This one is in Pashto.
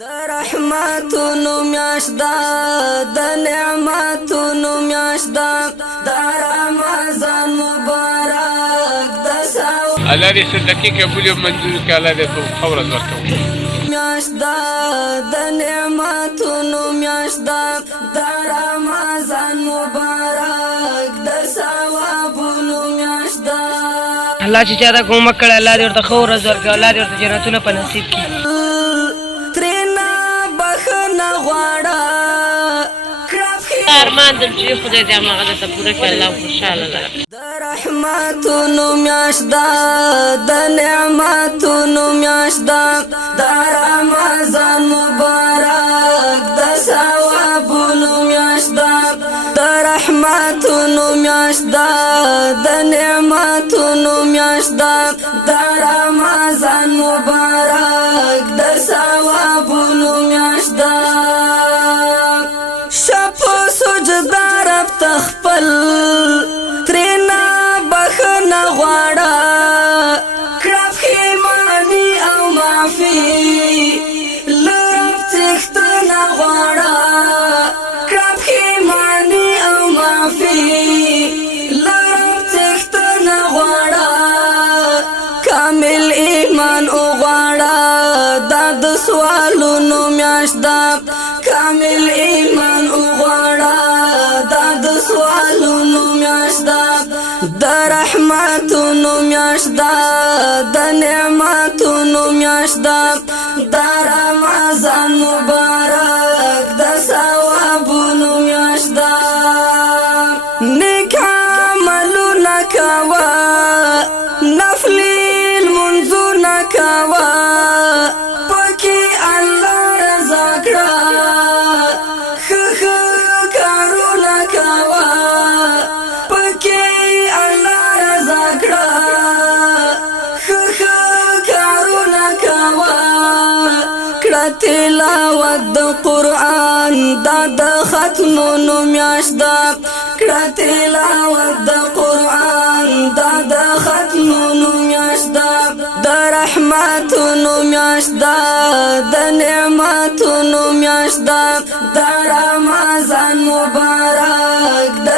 د رحمتونو میاشت دا د نعمتونو میاشت دا د رمضان مبارک د ساو الله دې صدقې قبول او منظور کړي الله دې په خورز ورکړي میاشت دا د نعمتونو میاشت دا د رمضان مبارک د ثوابونو میاشت دا الله چې چا ته کومک کړی الله دې ورته ښه ورځ ورکړي الله دې ورته جنتونه په نصیب کړي ارمان دل چې خدای دې هغه ته پوره کړي الله خوشاله لره د رحمتونو میاشت دا د نعمتونو میاشت دا د رمضان مبارک د ثوابونو میاشت دا د رحمتونو میاشت دا د نعمتونو میاشت دا د رمضان مبارک د ثوابونو میاشت دا شپو سجدا رب تخپل ترینا بخنا غواړه کرب خیمانی او معافی لرب تختنا غواړه کرب خیمانی او معافی لرب تختنا غواړه کامل ایمان او غواړه دا د سوالونو میاشت دا کامل ایمان او غواړه دا د سوالونو میاشت دا د رحمتونو میاشت دا د نعمتونو میاشت دا د رمضان مبارک د ثوابونو میاشت دا نیک عملونه کوه نفلي لمونځونه کوه پکې الله رضا کړه کارونه کوه پکې الله رضا کړه کارونه کوه کړه تلاوت د قرآن دا د ختمونو میاشت دا کړه تلاوت د قرآن دا د ختمونو میاشت دا د رحمتونو میاشت دا د نعمتونو میاشت دا د رمضان مبارک د